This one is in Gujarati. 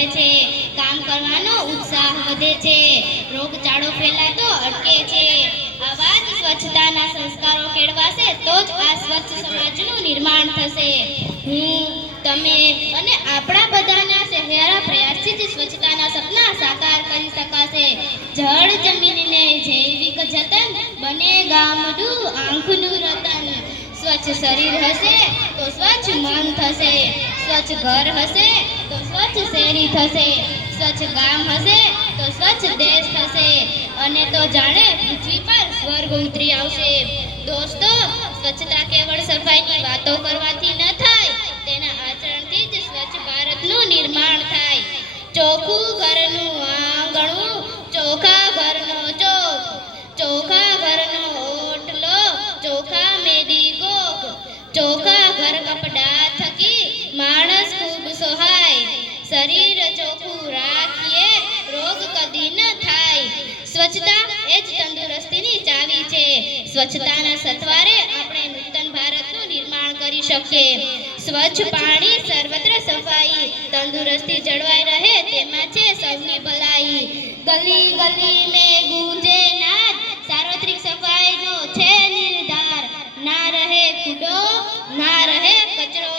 આવે છે. કામ કરવાનો ઉત્સાહ વધે છે. રોગચાળો ફેલાતો અટકે છે. આવા જ સ્વચ્છતાના સંસ્કારો કેળવાશે તો જ આ સ્વચ્છ સમાજનું નિર્માણ થશે. હું, તમે અને આપણા બધાના સહેરા પ્રયાસથી જ સ્વચ્છતાના સપના સાકાર કરી શકાશે. જળ જમીનને જૈવિક જતન બને ગામડું, આંખનું રતન. સ્વચ્છ શરીર હશે તો સ્વચ્છ મન થશે. સ્વચ્છ ઘર હશે તો સ્વચ્છ શેરી થશે, સ્વચ્છ ગામ હશે, તો સ્વચ્છ દેશ થશે. અને તો જાણે પૃથ્વી પર સ્વર્ગ ઉતરી આવશે. દોસ્તો, સ્વચ્છતા કેવળ સફાઈની વાતો કરવાથી ન થાય, તેના આચરણથી જ સ્વચ્છ ભારતનું નિર્માણ થાય. ચોખ્ખું ઘરનું આંગણું, ચોખા ઘરનો ચોક, ચોખા ઘરનો ઓટલો ચોખા મેદી કોક, ચોખા ચોખ્ખું રાખીએ રોગ કદી ન થાય. સ્વચ્છતા એ જ તંદુરસ્તીની ચાવી છે. સ્વચ્છતાના સથવારે આપણે નૂતન ભારતનું નિર્માણ કરી શકીએ. સ્વચ્છ પાણી, સર્વત્ર સફાઈ, તંદુરસ્તી જળવાઈ રહે તેમાં છે સૌની ભલાઈ. ગલી ગલી મેં ગુંજે નાદ, સાર્વત્રિક સફાઈનો છે નિર્ધાર. ના રહે ખુડો ના રહે કચરો